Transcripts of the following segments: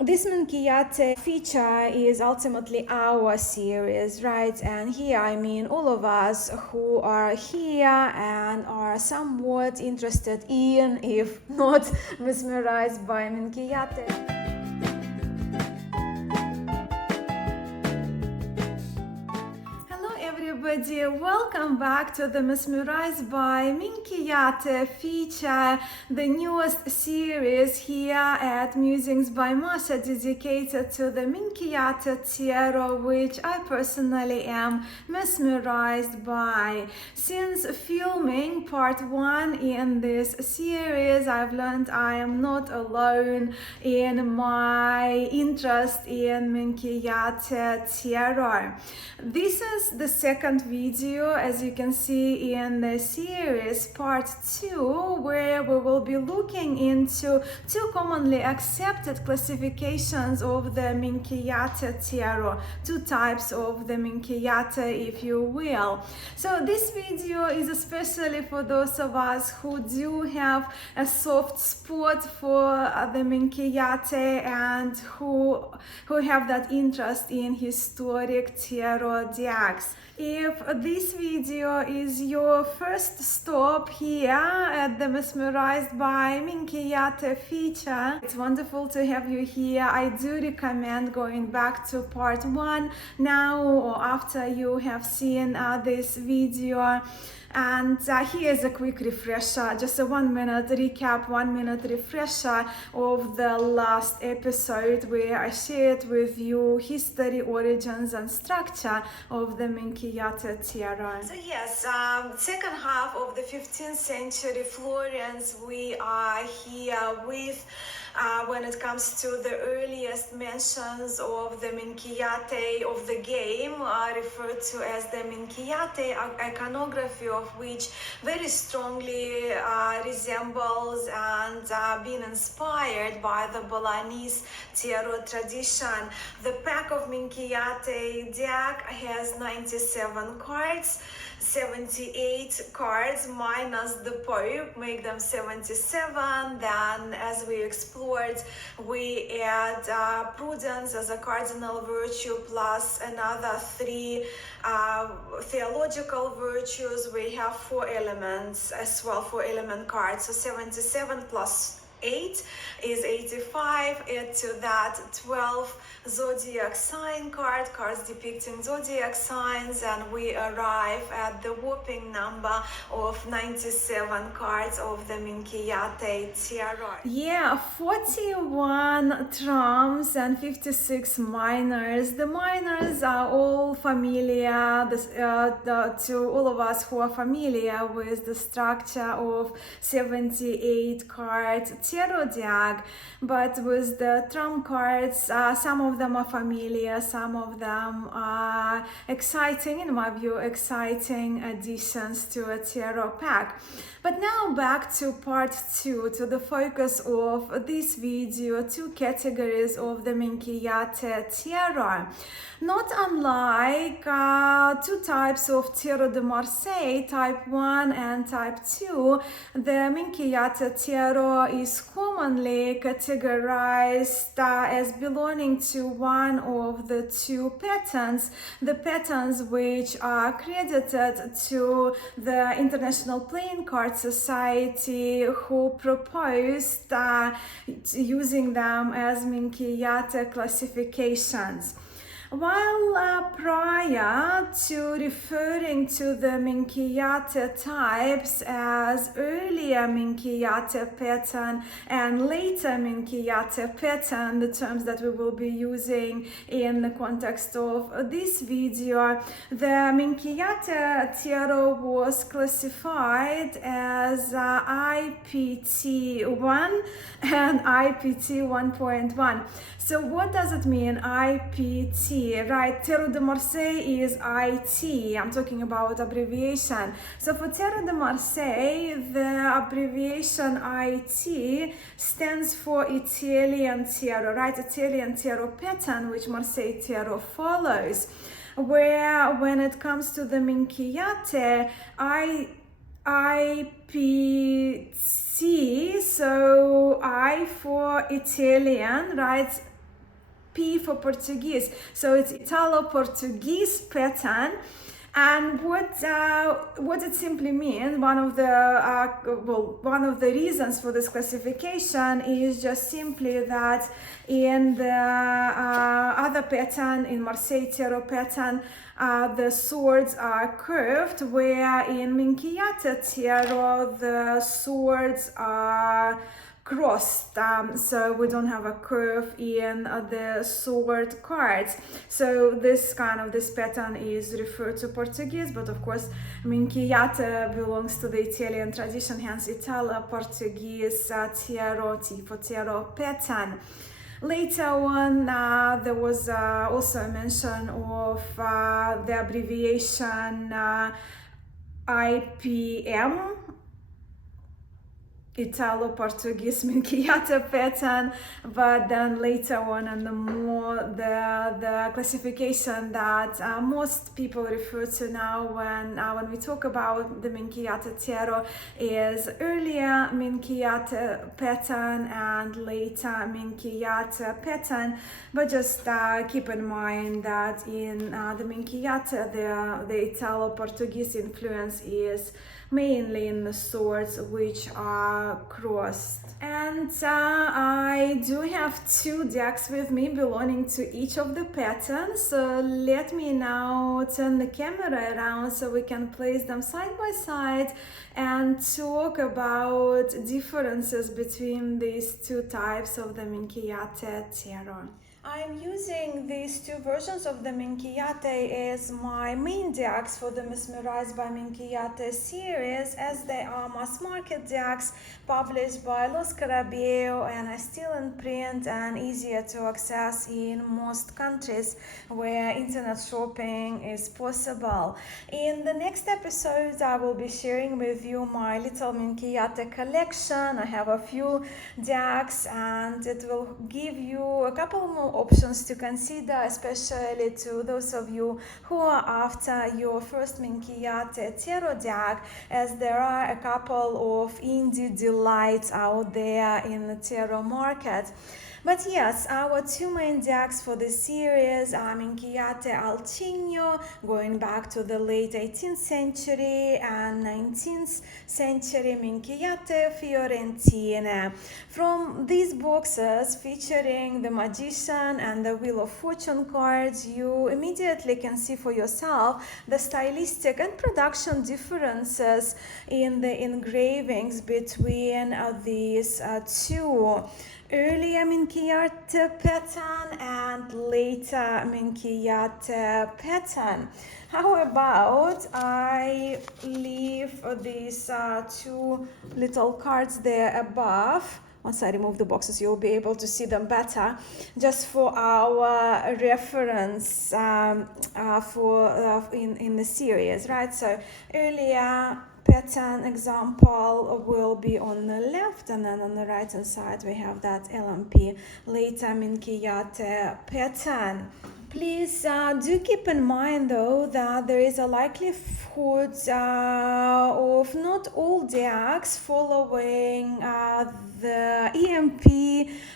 this Minchiate feature is ultimately our series, right? And here I mean all of us who are here and are somewhat interested in, if not mesmerized by Minchiate. Everybody, welcome back to the Mesmerized by Minchiate feature, the newest series here at Musings by Mascha, dedicated to the Minchiate Tarot, which I personally am mesmerized by. Since filming part 1 in this series, I've learned I am not alone in my interest in Minchiate Tarot. This is the second video, as you can see in the series part 2, where we will be looking into two commonly accepted classifications of the Minchiate Tarot, two types of the Minchiate, if you will. So this video is especially for those of us who do have a soft spot for the Minchiate and who have that interest in historic tarot decks. If this video is your first stop here at the Mesmerized by Minchiate feature, it's wonderful to have you here. I do recommend going back to part 1 now or after you have seen this video. And here's a quick refresher, just a 1 minute recap, 1 minute refresher of the last episode where I shared with you history, origins and structure of the Minchiate Tarot. So yes, second half of the 15th century Florence, we are here with when it comes to the earliest mentions of the Minchiate of the game, referred to as the Minchiate iconography, of which very strongly resembles and being inspired by the Bolognese tarot tradition. The pack of Minchiate deck has 97 cards. 78 cards minus the Pope make them 77. Then, as we explored, we add prudence as a cardinal virtue plus another 3 theological virtues. We have 4 elements as well, 4 element cards. So 77 plus 8 is 85. Add to that 12 zodiac sign cards depicting zodiac signs, and we arrive at the whopping number of 97 cards of the Minchiate Tarot. Yeah, 41 trumps and 56 minors. The minors are all familiar to all of us who are familiar with the structure of 78 cards tarot deck, but with the trump cards, some of them are familiar, some of them are exciting, in my view, exciting additions to a tarot pack. But now back to part 2, to the focus of this video, 2 categories of the Minchiate Tarot. Not unlike 2 types of Tarot de Marseille, type 1 and type 2, the Minchiate Tarot is commonly categorized as belonging to one of the 2 patterns, the patterns which are credited to the International Playing Card Society, who proposed using them as Minchiate classifications. While prior to referring to the Minchiate types as earlier Minchiate pattern and later Minchiate pattern, the terms that we will be using in the context of this video, the Minchiate Tarot was classified as IPT1 and IPT 1.1. So what does it mean, IPT? Right, Tarot de Marseille is IT. I'm talking about abbreviation. So for Tarot de Marseille, the abbreviation IT stands for Italian Tarot, right? Italian Tarot pattern, which Marseille Tarot follows. Where when it comes to the Minchiate, IPT, so I for Italian, right? P for Portuguese. So it's Italo-Portuguese pattern. And what it simply means, one of the reasons for this classification is just simply that in the other pattern, in Marseille Tarot pattern, the swords are curved, where in Minchiate Tarot the swords are crossed, so we don't have a curve in the sword cards. So this pattern is referred to Portuguese, but of course Minchiate belongs to the Italian tradition, hence Italo-Portuguese tarot, tipo tarot pattern. Later on, there was also a mention of the abbreviation IPM, Italo-Portuguese Minchiate pattern, but then later on, and the classification that most people refer to now when we talk about the Minchiate Tarot is earlier Minchiate pattern and later Minchiate pattern. But just keep in mind that in the Minchiate, the Italo-Portuguese influence is mainly in the swords, which are crossed. And I do have 2 decks with me belonging to each of the patterns, so let me now turn the camera around so we can place them side by side and talk about differences between these 2 types of the Minchiate Tarot. I'm using these 2 versions of the Minchiate as my main decks for the Mesmerized by Minchiate series, as they are mass market decks published by LoScarabeo and are still in print and easier to access in most countries where internet shopping is possible. In the next episode, I will be sharing with you my little Minchiate collection. I have a few decks and it will give you a couple more options to consider, especially to those of you who are after your first Minchiate Tarot deck, as there are a couple of indie delights out there in the tarot market. But yes, our 2 main decks for this series are Minchiate Cigno, going back to the late 18th century, and 19th century Minchiate Fiorentine. From these boxes featuring the Magician and the Wheel of Fortune cards, you immediately can see for yourself the stylistic and production differences in the engravings between these 2. Earlier Minchiate pattern and later Minchiate pattern. How about I leave these 2 little cards there above. Once I remove the boxes, you'll be able to see them better, just for our reference in the series, right? So earlier pattern example will be on the left, and then on the right hand side we have that LMP, later Minchiate pattern. Please do keep in mind though that there is a likelihood of not all decks following the EMP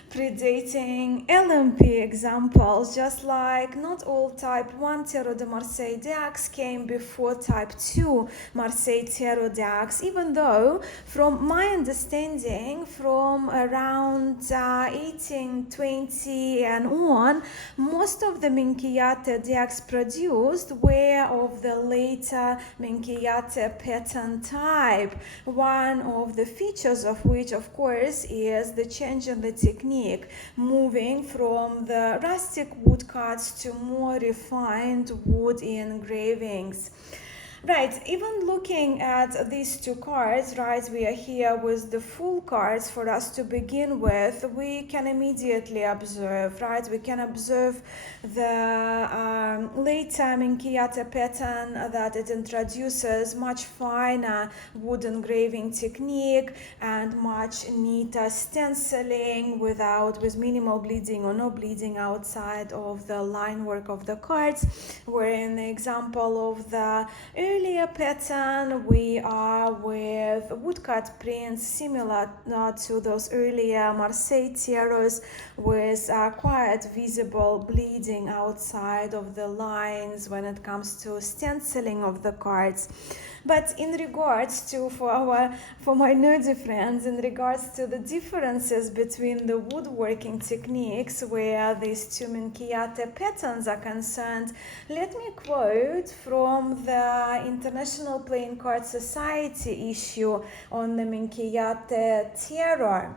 predating LMP examples, just like not all type 1 Tarot de Marseille decks came before type 2 Marseille Tarot decks, even though from my understanding from around 1820 and on, most of the Minchiate decks produced were of the later Minchiate pattern type, one of the features of which of course is the change in the technique, moving from the rustic woodcuts to more refined wood engravings. Right, even looking at these 2 cards, right, we are here with the full cards for us to begin with. We can immediately observe, right, we can observe the later Minchiate pattern that it introduces much finer wood engraving technique and much neater stenciling with minimal bleeding or no bleeding outside of the line work of the cards, where in the example of the earlier pattern, we are with woodcut prints similar to those earlier Marseille tarots, with quite visible bleeding outside of the lines when it comes to stenciling of the cards. But in regards to, for my nerdy friends, in regards to the differences between the woodworking techniques where these two Minchiate patterns are concerned, let me quote from the International Playing Card Society issue on the Minchiate Tarot.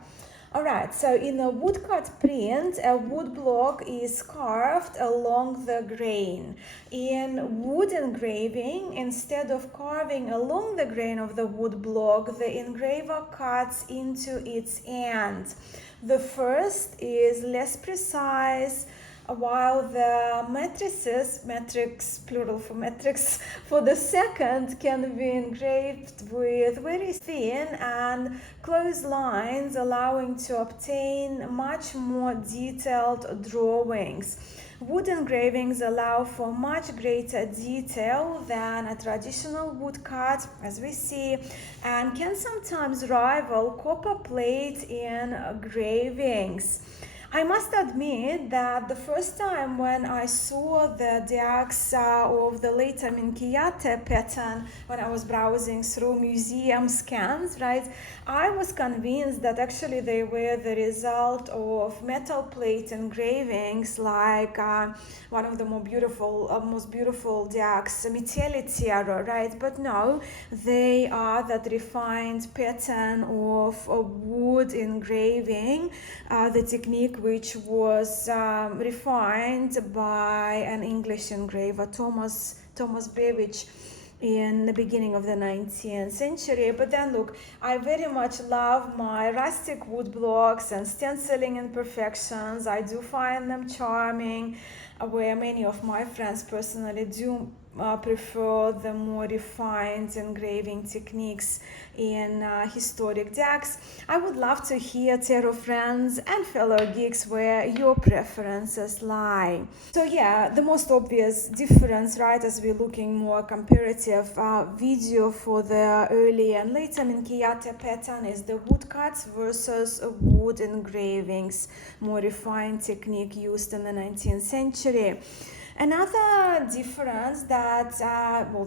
Alright, so in a woodcut print, a wood block is carved along the grain. In wood engraving, instead of carving along the grain of the wood block, the engraver cuts into its end. The first is less precise, while the matrix, plural for matrix, for the second can be engraved with very thin and close lines, allowing to obtain much more detailed drawings. Wood engravings allow for much greater detail than a traditional woodcut, as we see, and can sometimes rival copper plate in engravings. I must admit that the first time when I saw the decks of the later Minchiate pattern, when I was browsing through museum scans, right, I was convinced that actually they were the result of metal plate engravings, like one of the most beautiful decks, Minchiate Tarot, right? But no, they are that refined pattern of wood engraving, the technique which was refined by an English engraver, Thomas Babbage, in the beginning of the 19th century. But then look, I very much love my rustic wood blocks and stenciling imperfections. I do find them charming, where many of my friends personally do prefer the more refined engraving techniques in historic decks. I would love to hear, tarot friends and fellow geeks, where your preferences lie. So yeah, the most obvious difference, right, as we're looking more comparative video for the early and later Minchiate pattern, is the woodcuts versus wood engravings, more refined technique used in the 19th century. Another difference that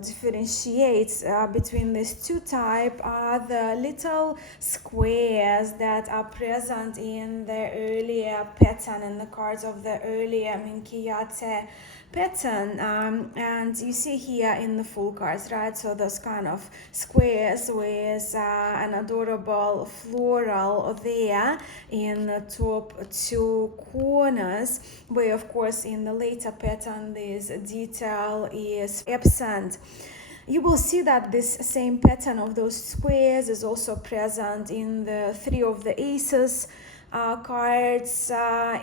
differentiates between these two types are the little squares that are present in the earlier pattern, in the cards of the earlier Minchiate pattern, and you see here in the full cards, right, so those kind of squares with an adorable floral there in the top two corners, where of course in the later pattern this detail is absent. You will see that this same pattern of those squares is also present in the three of the aces cards,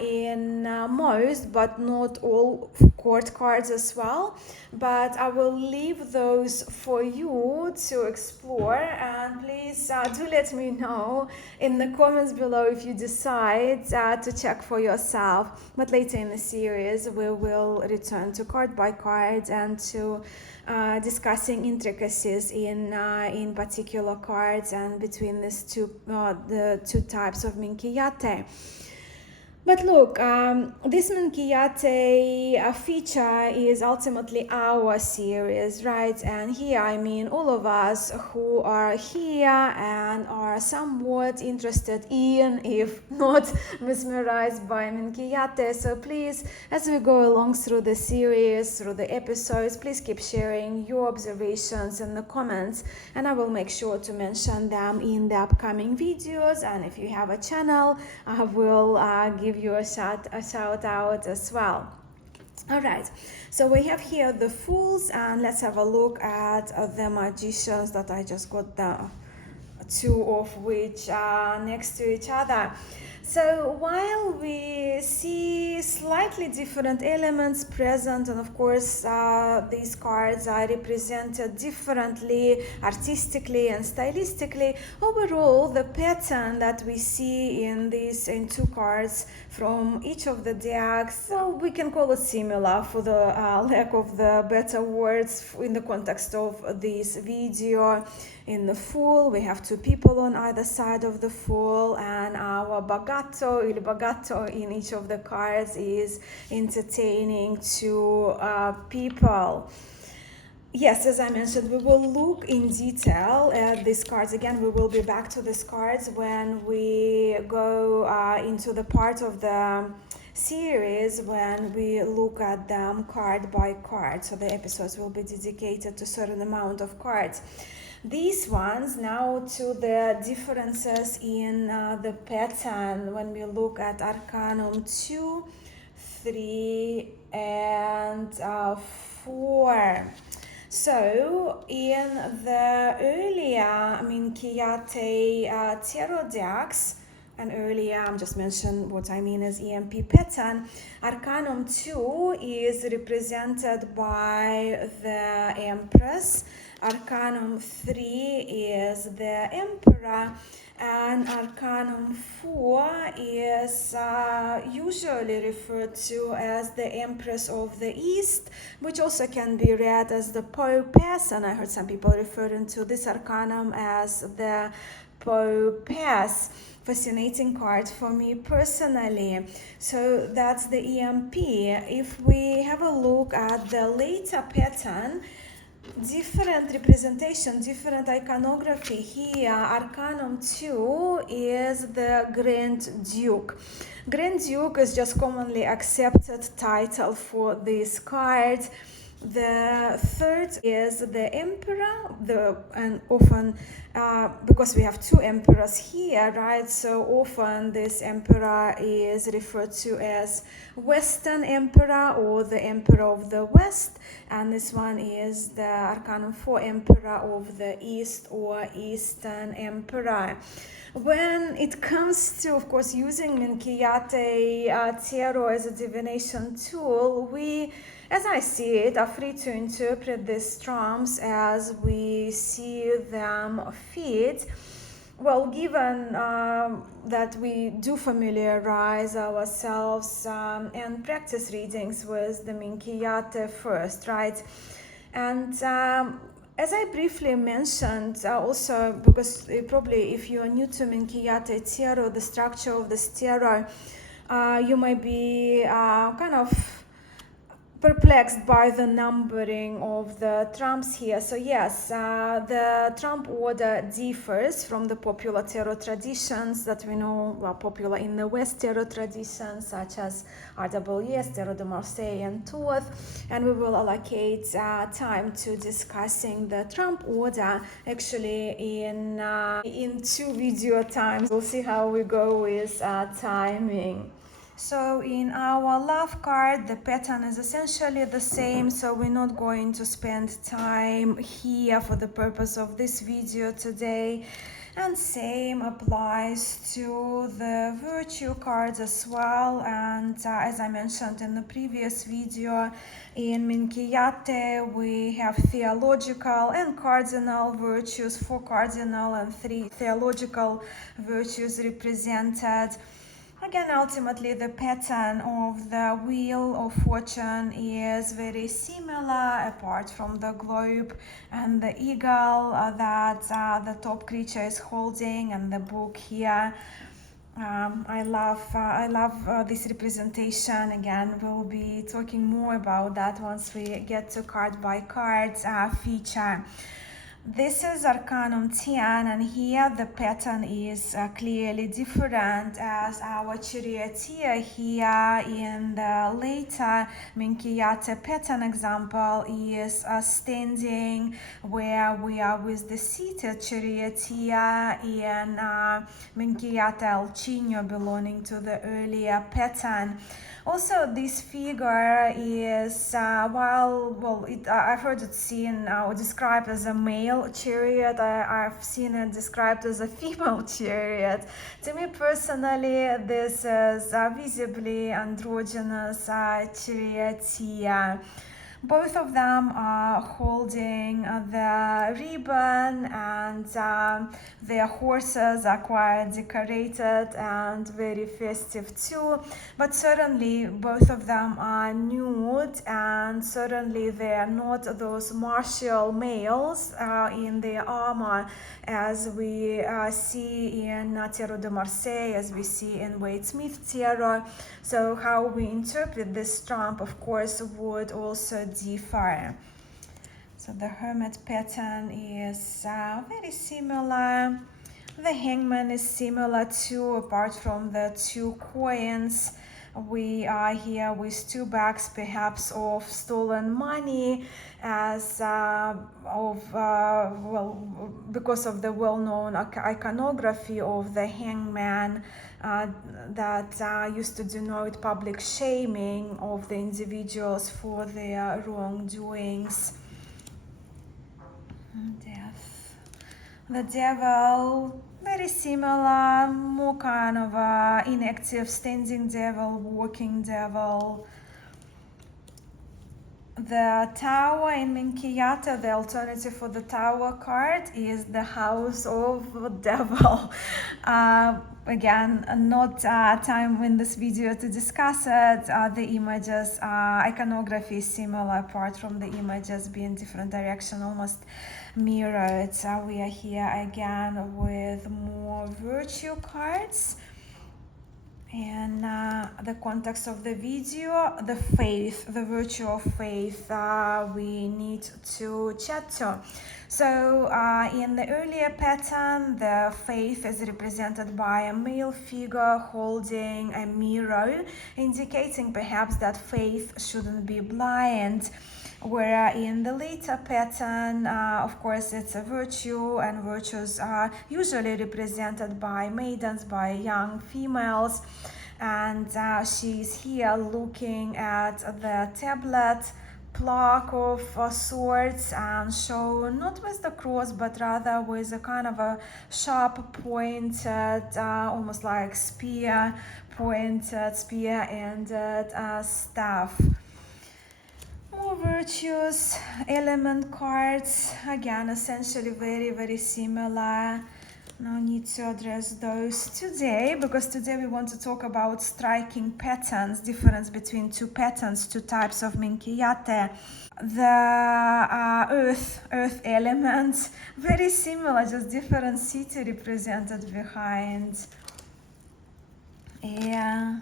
in most but not all court cards as well, but I will leave those for you to explore, and please do let me know in the comments below if you decide to check for yourself. But later in the series we will return to card by card and to discussing intricacies in particular cards and between these the two types of Minchiate. But look, this Minchiate feature is ultimately our series, right? And here I mean all of us who are here and are somewhat interested in, if not mesmerized by Minchiate. So please, as we go along through the series, through the episodes, please keep sharing your observations in the comments, and I will make sure to mention them in the upcoming videos. And if you have a channel, I will give you a shout out as well. All right, so we have here the Fools, and let's have a look at the Magicians that I just got the two of which are next to each other. So while we see slightly different elements present, and of course these cards are represented differently, artistically and stylistically. Overall, the pattern that we see in these two cards from each of the decks, so we can call it similar for the lack of the better words in the context of this video. In the Fool, we have two people on either side of the Fool, and our bagatto, il bagatto in each of the cards is entertaining to people. Yes, as I mentioned, we will look in detail at these cards. Again, we will be back to these cards when we go into the part of the series when we look at them card by card. So the episodes will be dedicated to a certain amount of cards. These ones now to the differences in the pattern when we look at Arcanum 2, 3, and 4. So in the earlier Minchiate Tarot decks, and earlier I'm just mentioned what I mean as EMP pattern, Arcanum 2 is represented by the Empress, Arcanum 3 is the Emperor, and Arcanum 4 is usually referred to as the Empress of the East, which also can be read as the Popess, and I heard some people referring to this Arcanum as the Popess. Fascinating card for me personally. So that's the EMP. If we have a look at the later pattern, different representation, different iconography here. Arcanum 2 is the Grand Duke. Grand Duke is just commonly accepted title for this card. The third is the Emperor, and often because we have two emperors here, right? So often this emperor is referred to as Western Emperor or the Emperor of the West, and this one is the Arcanum 4 Emperor of the East or Eastern Emperor. When it comes to, of course, using Minchiate Tarot as a divination tool, we, as I see it, are free to interpret these trumps as we see them fit. Well, given that we do familiarize ourselves and practice readings with the Minchiate first, right? And as I briefly mentioned, also because probably if you are new to Minchiate Tarot, the structure of this tarot, you might be kind of perplexed by the numbering of the trumps here. So yes, the trump order differs from the popular tarot traditions that we know are popular in the West tarot traditions, such as RWS, Tarot de Marseille, and Thoth. And we will allocate time to discussing the trump order actually in 2 video times. We'll see how we go with timing. So in our love card, the pattern is essentially the same, so we're not going to spend time here for the purpose of this video today. And same applies to the virtue cards as well. And as I mentioned in the previous video, in Minchiate we have theological and cardinal virtues, 4 cardinal and 3 theological virtues represented. Again, ultimately, the pattern of the Wheel of Fortune is very similar, apart from the globe and the eagle that the top creature is holding, and the book here. I love this representation. Again, we'll be talking more about that once we get to card by card feature. This is Arcanum 10, and here the pattern is clearly different, as our charioteer here in the later Minchiate pattern example is standing where we are with the seated charioteer in Minchiate El Cigno belonging to the earlier pattern. Also, this figure is, I've heard it seen or described as a male chariot. I've seen it described as a female chariot. To me personally, this is visibly androgynous charioteer. Both of them are holding the ribbon, and their horses are quite decorated and very festive too. But certainly both of them are nude, and certainly they are not those martial males in their armor as we see in Tarot de Marseille, as we see in Wade Smith Tarot. So how we interpret this trump, of course, would also differ. So the Hermit pattern is very similar. The Hangman is similar too, apart from the 2 coins. We are here with 2 bags, perhaps of stolen money, as because of the well-known iconography of the Hangman that used to denote public shaming of the individuals for their wrongdoings. Death. The Devil, very similar, more kind of inactive standing devil, walking devil. The Tower in Minchiate, the alternative for the Tower card, is the House of the Devil. Again, not time in this video to discuss it. The images, iconography is similar, apart from the images being different direction, almost mirrored. We are here again with more virtue cards. And the context of the video, the faith, the virtue of faith, we need to chat to. So in the earlier pattern, the faith is represented by a male figure holding a mirror, indicating perhaps that faith shouldn't be blind. Where in the later pattern, of course, it's a virtue, and virtues are usually represented by maidens, by young females. And she's here looking at the tablet plaque of swords, and shown not with the cross, but rather with a kind of a sharp pointed, almost like spear, pointed spear-ended staff. More virtues, element cards, again essentially very, very similar. No need to address those today, because today we want to talk about striking patterns, difference between 2 patterns, 2 types of Minchiate. The earth elements, very similar, just different city represented behind. Yeah.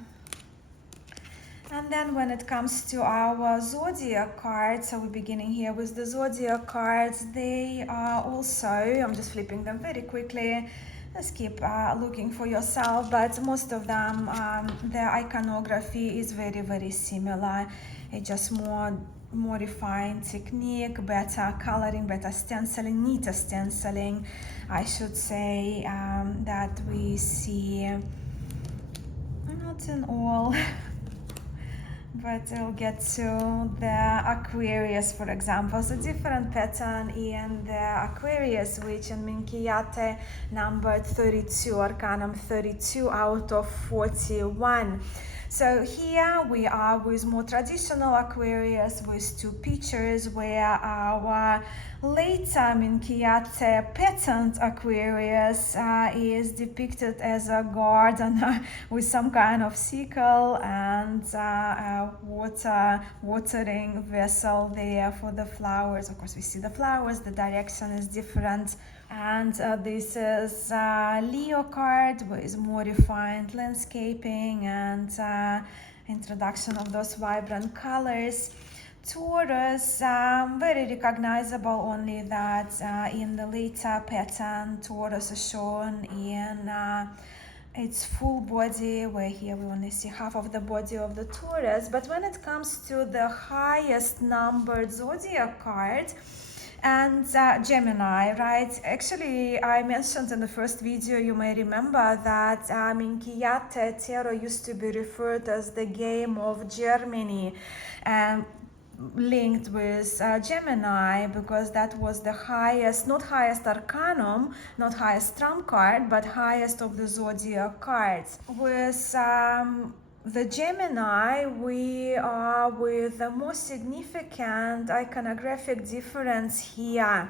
And then when it comes to our zodiac cards, so we're beginning here with the zodiac cards. They are also, I'm just flipping them very quickly, just keep looking for yourself, but most of them, their iconography is very, very similar. It's just more refined technique, better coloring, better stenciling, neater stenciling, I should say, that we see, not in all. But we'll get to the Aquarius, for example. So different pattern in the Aquarius, which in Minchiate numbered 32, arcanum 32 out of 41. So here we are with more traditional Aquarius, with 2 pictures, where our later Minchiate patterned Aquarius is depicted as a gardener with some kind of sickle and a watering vessel there for the flowers. Of course, we see the flowers, the direction is different. And this is Leo card with more refined landscaping and introduction of those vibrant colors. Taurus, very recognizable, only that in the later pattern, Taurus is shown in its full body, where here we only see half of the body of the Taurus. But when it comes to the highest numbered zodiac card, and Gemini, right? Actually, I mentioned in the first video, you may remember that Minchiate Tarot used to be referred as the game of Germany, and linked with Gemini, because that was the highest, not highest arcanum, not highest trump card, but highest of the zodiac cards. With the Gemini, we are with the most significant iconographic difference here.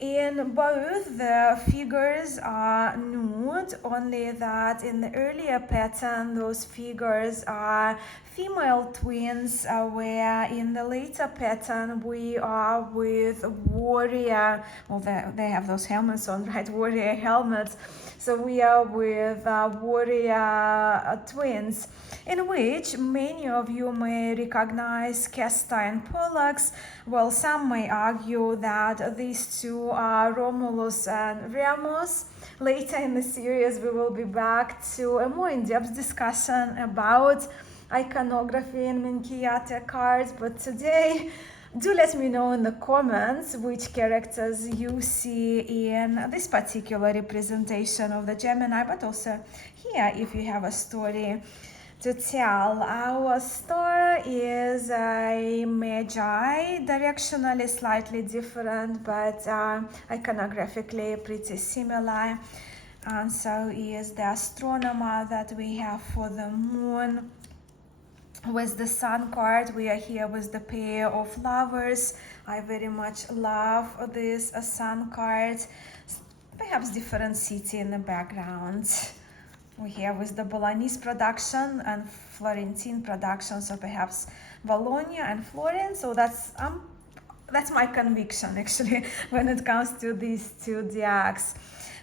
In both, the figures are nude, only that in the earlier pattern, those figures are female twins, where in the later pattern, we are with warrior, well, they have those helmets on, right? Warrior helmets. So we are with warrior twins, in which many of you may recognize Castor and Pollux. Well, some may argue that these two are Romulus and Remus. Later in the series, we will be back to a more in-depth discussion about iconography and Minchiate cards, but today, do let me know in the comments which characters you see in this particular representation of the Gemini, but also here if you have a story to tell. Our star is a Magi, directionally slightly different, but iconographically pretty similar. And so is the astronomer that we have for the moon. With the Sun card, we are here with the pair of lovers. I very much love this Sun card. Perhaps different city in the background. We're here with the Bolognese production and Fiorentine production, so perhaps Bologna and Florence. So that's my conviction actually when it comes to these two decks.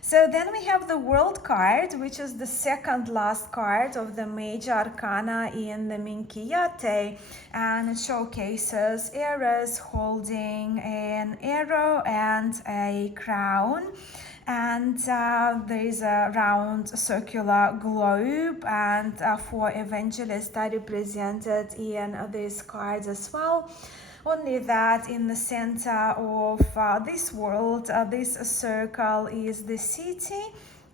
So then we have the World card, which is the second last card of the major arcana in the Minchiate, and it showcases Eros holding an arrow and a crown. And there is a round circular globe, and four evangelists are represented in these cards as well. Only that in the center of this world, this circle is the city,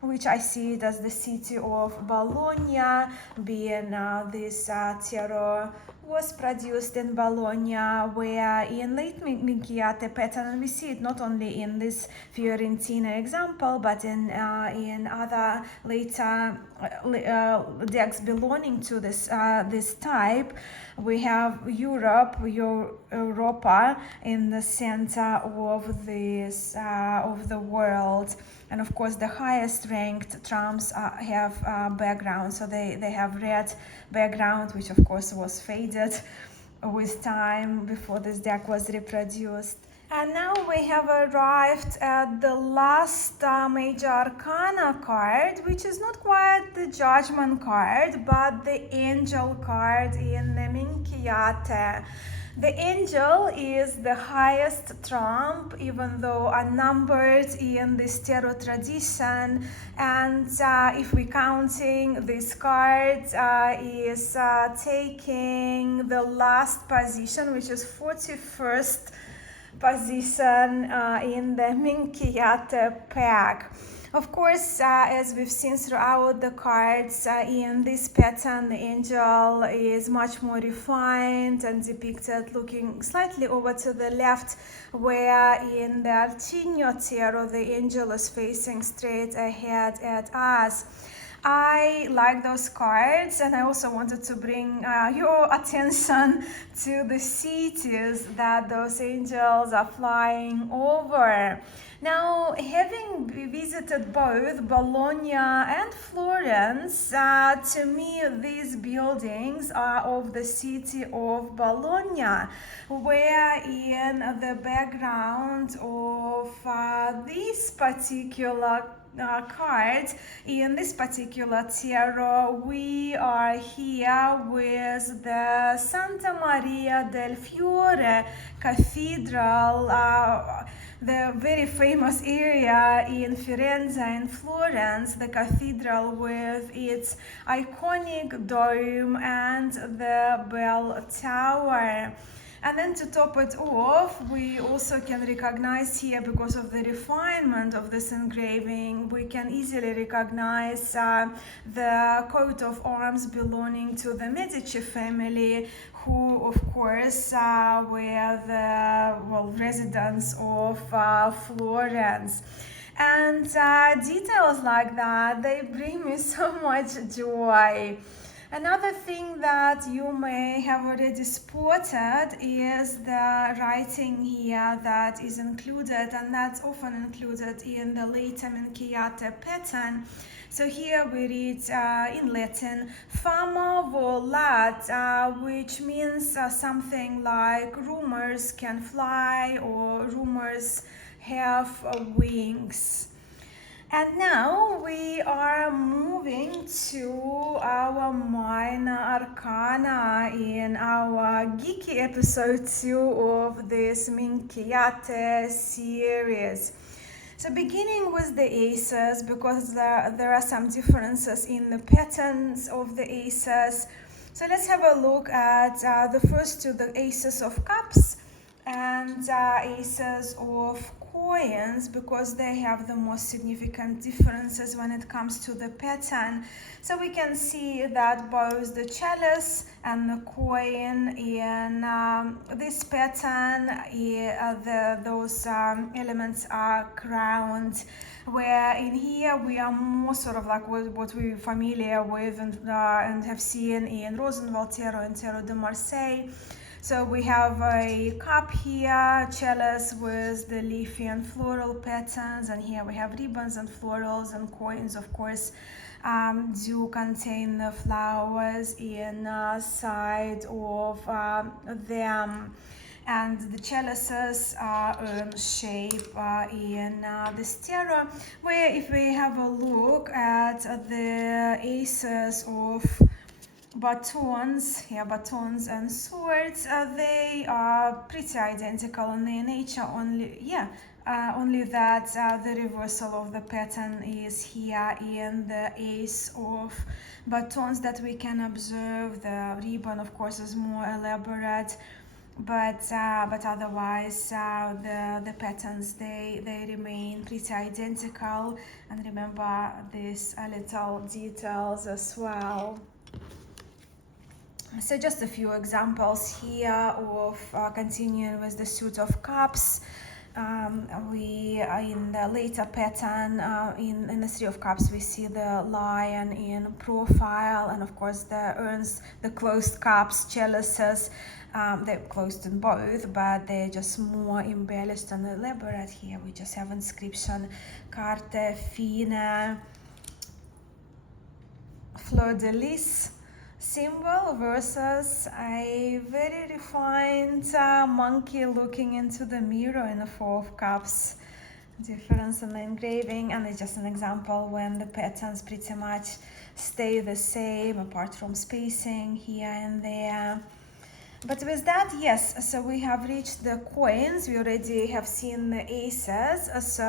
which I see it as the city of Bologna, being this tarot was produced in Bologna, where in late Minchiate pattern, and we see it not only in this Fiorentine example, but in other later decks belonging to this type. We have Europa in the center of this of the world. And of course, the highest ranked trumps have background, so they have red background, which of course was faded with time before this deck was reproduced. And now we have arrived at the last major arcana card, which is not quite the judgment card, but the angel card in the Minchiate. The angel is the highest trump, even though unnumbered in this tarot tradition. And if we're counting, this card is taking the last position, which is 41st position in the Minchiate pack. Of course, as we've seen throughout the cards, in this pattern, the angel is much more refined and depicted looking slightly over to the left, where in the Cigno tarot, the angel is facing straight ahead at us. I like those cards, and I also wanted to bring your attention to the cities that those angels are flying over. Now, having visited both Bologna and Florence, to me these buildings are of the city of Bologna, where in the background of this particular card, in this particular tarot, we are here with the Santa Maria del Fiore Cathedral, the very famous area in Firenze and Florence, the cathedral with its iconic dome and the bell tower. And then to top it off, we also can recognize here, because of the refinement of this engraving, we can easily recognize the coat of arms belonging to the Medici family, who of course were the residents of Florence. And details like that, they bring me so much joy. Another thing that you may have already spotted is the writing here that is included, and that's often included in the later Minchiate pattern. So here we read in Latin, fama volat, which means something like rumors can fly or rumors have wings. And now we are moving to our minor arcana in our geeky episode 2 of this Minchiate series. So beginning with the aces, because there are some differences in the patterns of the aces. So let's have a look at the first two, the aces of cups and aces of coins, because they have the most significant differences when it comes to the pattern. So we can see that both the chalice and the coin in this pattern, those elements are crowned, where in here we are more sort of like what we're familiar with and have seen in Rosenwald Tarot and Tarot de Marseille. So we have a cup here, chalice with the leafy and floral patterns, and here we have ribbons and florals, and coins, of course, do contain the flowers inside of them. And the chalices are shape in this tarot, where if we have a look at the aces of batons, batons and swords, they are pretty identical in their nature, only that the reversal of the pattern is here in the ace of batons that we can observe. The ribbon, of course, is more elaborate, but otherwise the patterns, they remain pretty identical. And remember these little details as well. So just a few examples here of continuing with the suit of cups. We are in the later pattern, in the Three of Cups, we see the lion in profile, and of course the urns, the closed cups, chalices, they're closed in both, but they're just more embellished and elaborate. Here we just have inscription, carte fine, fleur de lis symbol versus a very refined monkey looking into the mirror in the Four of Cups. Difference in the engraving, and it's just an example when the patterns pretty much stay the same apart from spacing here and there. But with that, yes, so we have reached the coins. We already have seen the aces. So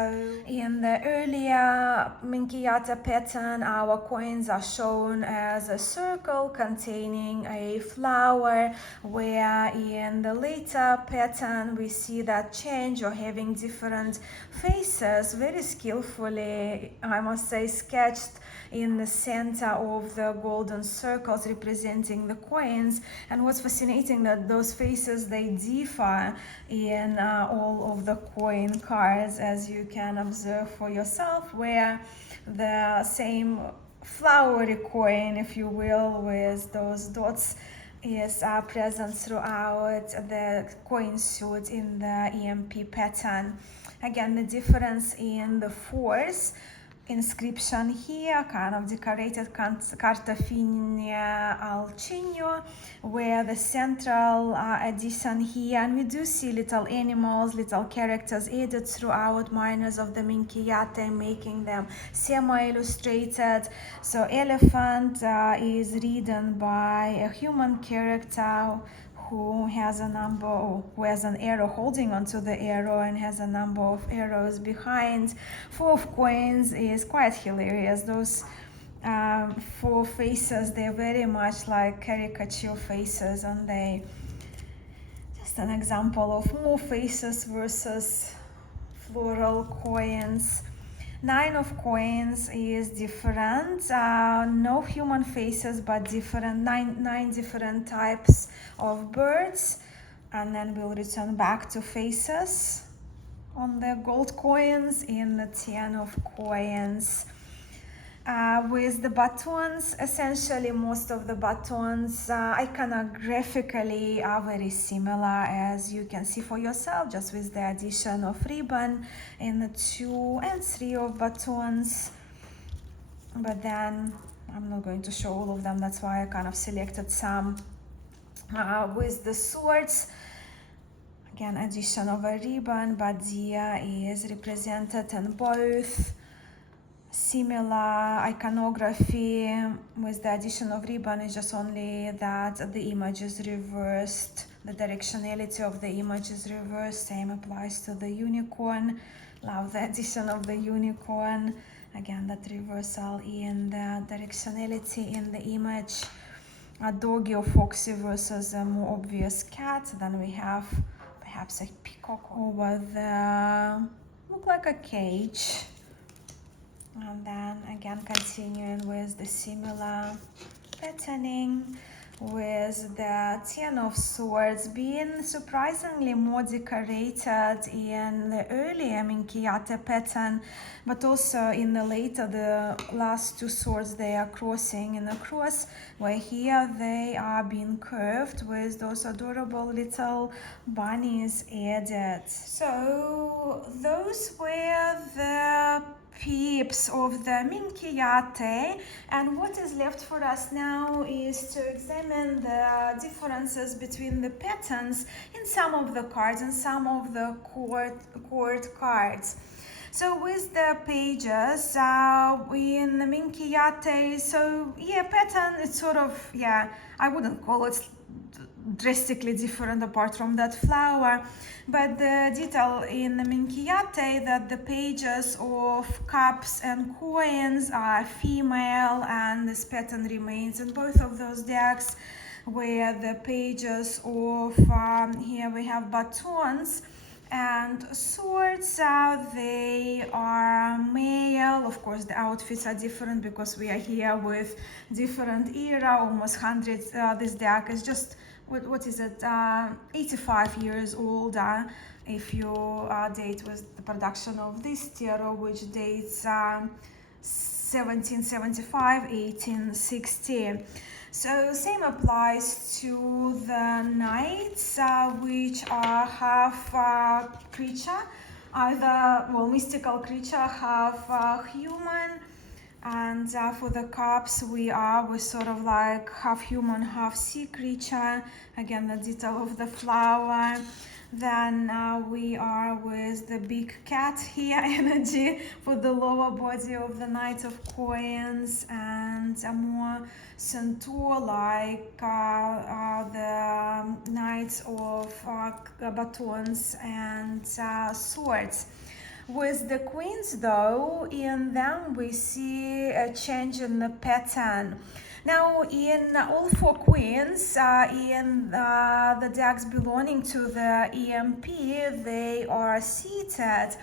in the earlier Minchiate pattern, our coins are shown as a circle containing a flower, where in the later pattern we see that change, or having different faces, very skillfully, I must say, sketched in the center of the golden circles representing the coins. And what's fascinating, that those faces, they differ in all of the coin cards, as you can observe for yourself, where the same flowery coin, if you will, with those dots is present throughout the coin suit in the EMP pattern. Again, the difference in the fours inscription here, kind of decorated carta fine al Cigno, where the central addition here, and we do see little animals, little characters added throughout minors of the Minchiate, making them semi-illustrated. So elephant is ridden by a human character who has a number, or who has an arrow, holding onto the arrow, and has a number of arrows behind. Four of coins is quite hilarious. Those four faces, they're very much like caricature faces, and they Just an example of more faces versus floral coins. 9 of coins is different, no human faces, but different, nine different types of birds. And then we'll return back to faces on the gold coins in the 10 of coins. With the buttons, essentially most of the buttons iconographically are very similar, as you can see for yourself, just with the addition of ribbon in the 2 and 3 of buttons. But then I'm not going to show all of them, that's why I kind of selected some. With the swords, again, addition of a ribbon, but deer is represented in both. Similar iconography with the addition of ribbon is just only that the image is reversed, the directionality of the image is reversed. Same applies to the unicorn. Love the addition of the unicorn. Again, that reversal in the directionality in the image. A doggy or foxy versus a more obvious cat. Then we have perhaps a peacock over the, look like a cage. And then again continuing with the similar patterning, with the 10 of swords being surprisingly more decorated in the earlier Minchiate pattern, but also in the later, the last 2 swords, they are crossing in a cross, where here they are being curved with those adorable little bunnies added. So those were the peeps of the Minchiate, and what is left for us now is to examine the differences between the patterns in some of the cards and some of the court cards. So with the pages in the Minchiate, so yeah, pattern, it's sort of, yeah, I wouldn't call it drastically different apart from that flower, but the detail in the Minchiate that the pages of cups and coins are female, and this pattern remains in both of those decks, where the pages of here we have batons and swords, they are male. Of course the outfits are different because we are here with different era, almost 100. This deck is just, what is it, 85 years old, if you date with the production of this tarot, which dates 1775, 1860. So same applies to the knights, which are half creature, either, well, mystical creature, half human. And for the cups, we are with sort of like half human, half sea creature. Again, the detail of the flower. Then we are with the big cat here energy for the lower body of the Knight of Coins, and a more centaur like the Knights of Batons and Swords. With the queens though, in them we see a change in the pattern. Now in all 4 queens, in the decks belonging to the EMP, they are seated.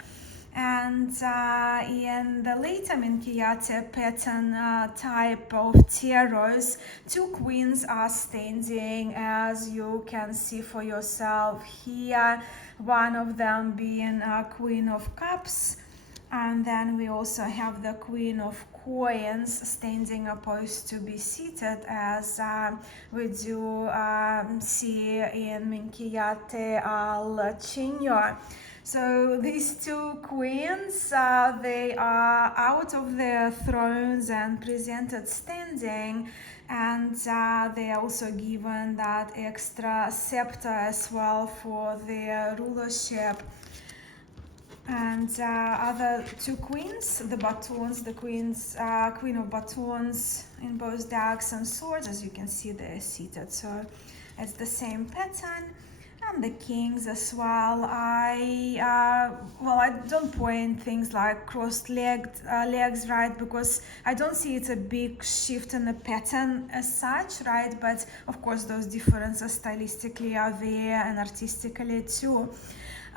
And in the later Minchiate pattern type of tarots, 2 queens are standing, as you can see for yourself here. One of them being Queen of Cups, and then we also have the Queen of Coins standing opposed to be seated, as we do see in Minchiate al Cigno. So these 2 queens, they are out of their thrones and presented standing, and they are also given that extra scepter as well for their rulership. And other 2 queens, the batons, the queens, Queen of Batons in both decks and swords, as you can see, they're seated. So it's the same pattern. and the kings as well. I don't point things like crossed legs, right? Because I don't see it's a big shift in the pattern as such, right? But of course, those differences stylistically are there and artistically too.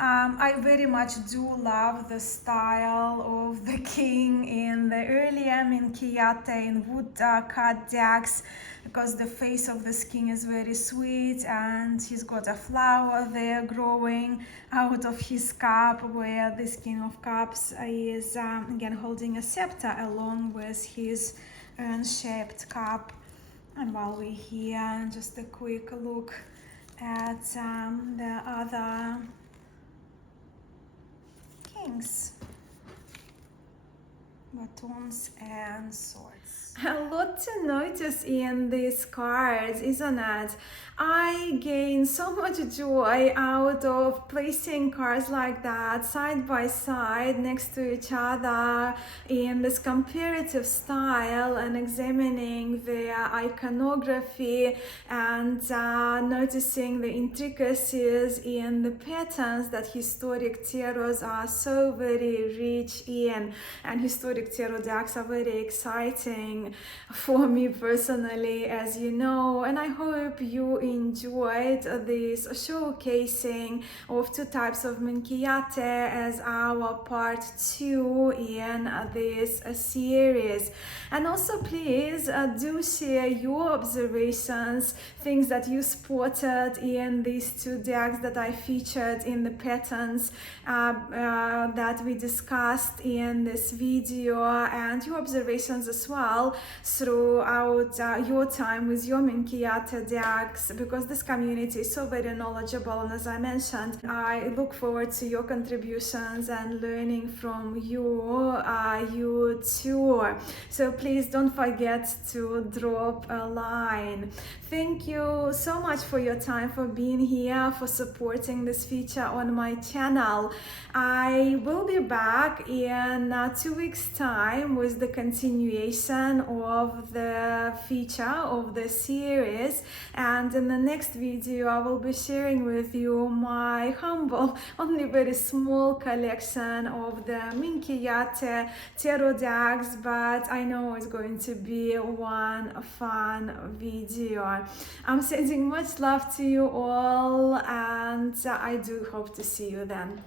I very much do love the style of the king in the earlier Minchiate in wood cut decks, because the face of this king is very sweet and he's got a flower there growing out of his cup, where this king of cups is again holding a scepter along with his urn-shaped cup. And while we're here, just a quick look at the other kings, batons and swords. A lot to notice in these cards, isn't it? I gain so much joy out of placing cards like that side by side next to each other in this comparative style and examining their iconography and noticing the intricacies in the patterns that historic tarots are so very rich in. And historic tarot decks are very exciting for me personally, as you know, and I hope you enjoyed this showcasing of two types of Minchiate as our part 2 in this series. And also please do share your observations, things that you spotted in these two decks that I featured in the patterns that we discussed in this video, and your observations as well throughout your time with your Minchiate decks, because this community is so very knowledgeable, and as I mentioned, I look forward to your contributions and learning from you, you too. So please don't forget to drop a line. Thank you so much for your time, for being here, for supporting this feature on my channel. I will be back in 2 weeks time with the continuation of the feature of the series, and in the next video I will be sharing with you my humble, only very small collection of the Minchiate tarot decks, but I know it's going to be one fun video. I'm sending much love to you all, and I do hope to see you then.